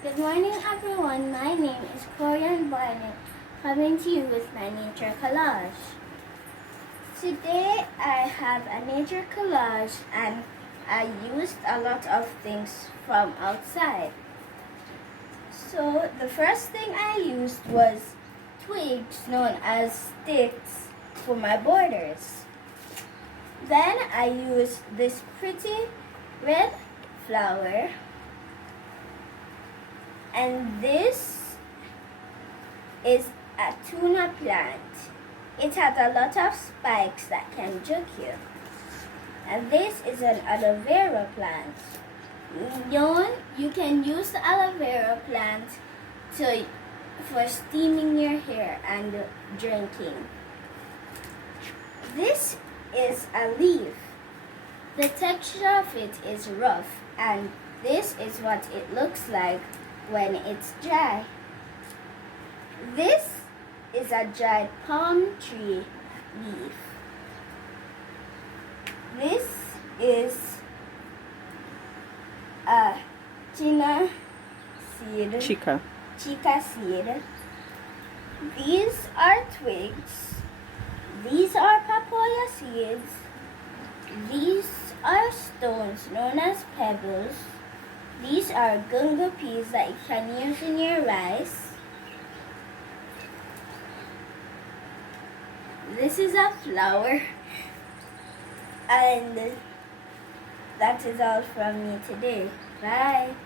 Good morning, everyone. My name is Corrianne coming to you with my nature collage. Today I have a nature collage and I used a lot of things from outside. So the first thing I used was twigs known as sticks for my borders. Then I used this pretty red flower. And this is a tuna plant. It has a lot of spikes that can juke you. And this is an aloe vera plant. You can use the aloe vera plant for steaming your hair and drinking. This is a leaf. The texture of it is rough, and this is what it looks like when it's dry. This is a dried palm tree leaf. This is a chica seed. These are twigs. These are papaya seeds. These are stones known as pebbles. These are gungo peas that you can use in your rice. This is a flower. And that is all from me today. Bye.